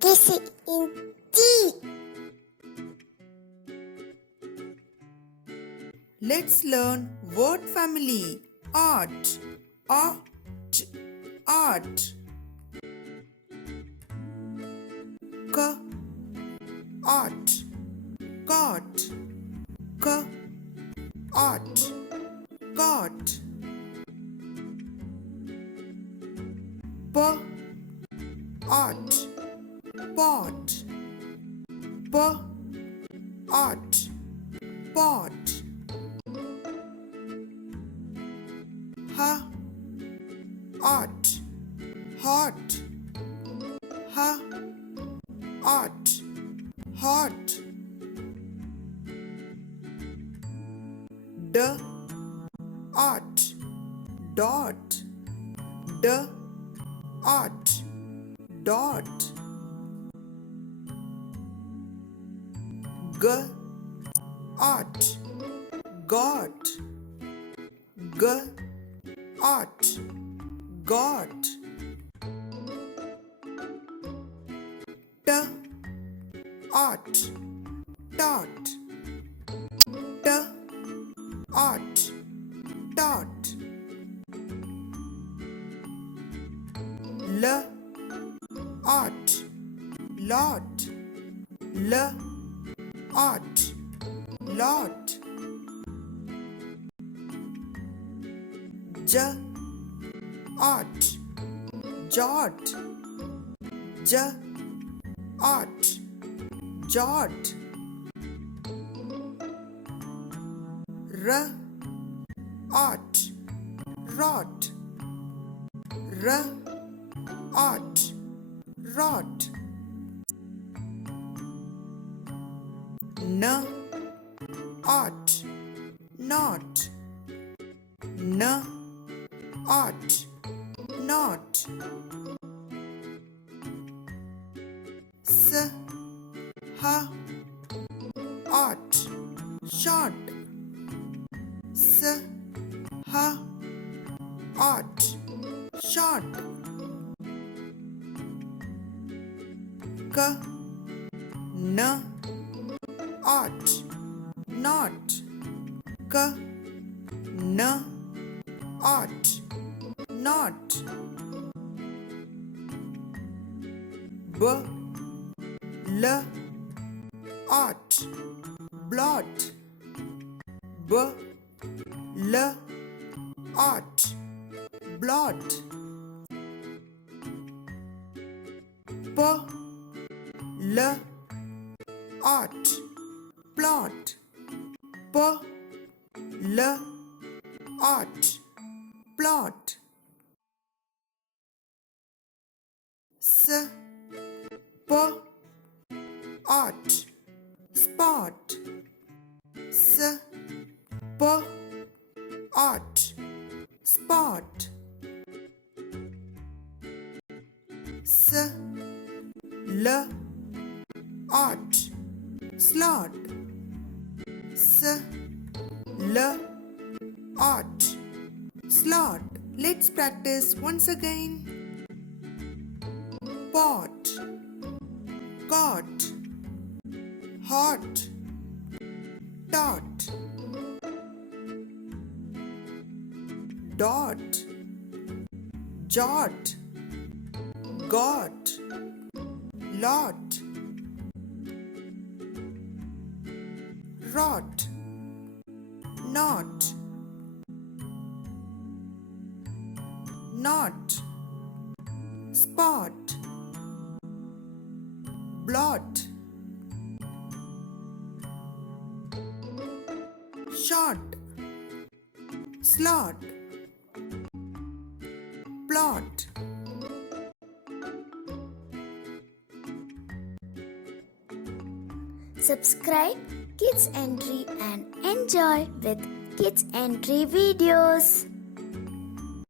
Kissing in tea. Let's learn word family. Art. Art. Art. K. Art. Cot. K. Art. Cot. P. Art. Pot. P. Art. Pot. H. Art. Hot. H. Art. Hot. D. Art. Dot. D. Art. Dot. G. Art. Got. G. Art. Got. T. Art. Tot. T. Art. Tot. L. Art. Lot. L. Art. Lot. J. Art. Jot. J. Art. Jot. R. Art. Rot. R. Art. Rot. N. Art. Not. N. Art. Not. S. H. Art. Short. S. H. Art. Short. K. N. Art. Not. K. N. Art. Not. B. L. Art. Blot. B. L. Art. Blot. P. L. Art. Plot. P. L. Art. Plot. S. P. Art. Spot. S. P. Art. Spot. S. L. Art. Slot. S. L. Art. Slot. Let's practice once again. Pot. Cot. Hot. Tot. Dot. Jot. Got. Lot. Rot. Not. Not. Spot. Blot. Short. Slot. Plot. Subscribe Kids Entry and enjoy with Kids Entry videos.